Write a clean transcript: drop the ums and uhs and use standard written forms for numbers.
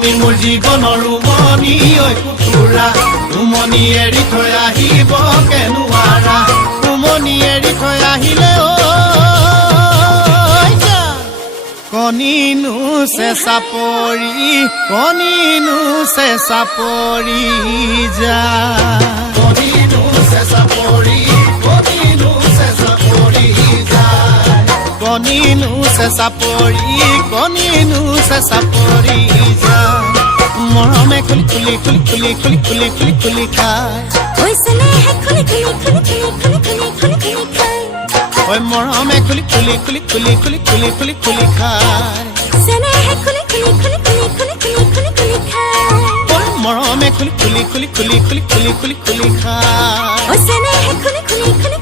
তুমি মোৰ জীৱনৰ উমনি ঐ কুকুৰা উমনি এৰি থৈ আহিব কেনুৱাৰা উমনি এৰি থৈ আহিলে কণিনো চেঁচা পৰি কণিনো চেঁচা পৰি যা কণিনো চেঁচা পৰি কণিনো চেঁচা পৰি যা কণিনো চেঁচা পৰি কণিনো চেঁচা পৰি যা মৰমে খুলি খুলি খুলি খুলি খুলি খুলি খুলি খুলি খায় খুলি খুলি খুলি খুলি খুলি খুলি খুলি খুলি খায় ঐ মৰমে খুলি খুলি খুলি খুলি খুলি খুলি খুলি খুলি খায় খুলি খুলি খুলি খুলি খুলি খুলি খুলি খুলি খায় ঐ মৰমে খুলি খুলি খুলি খুলি খুলি খুলি খুলি খুলি খায় খুলি খুলি খুলি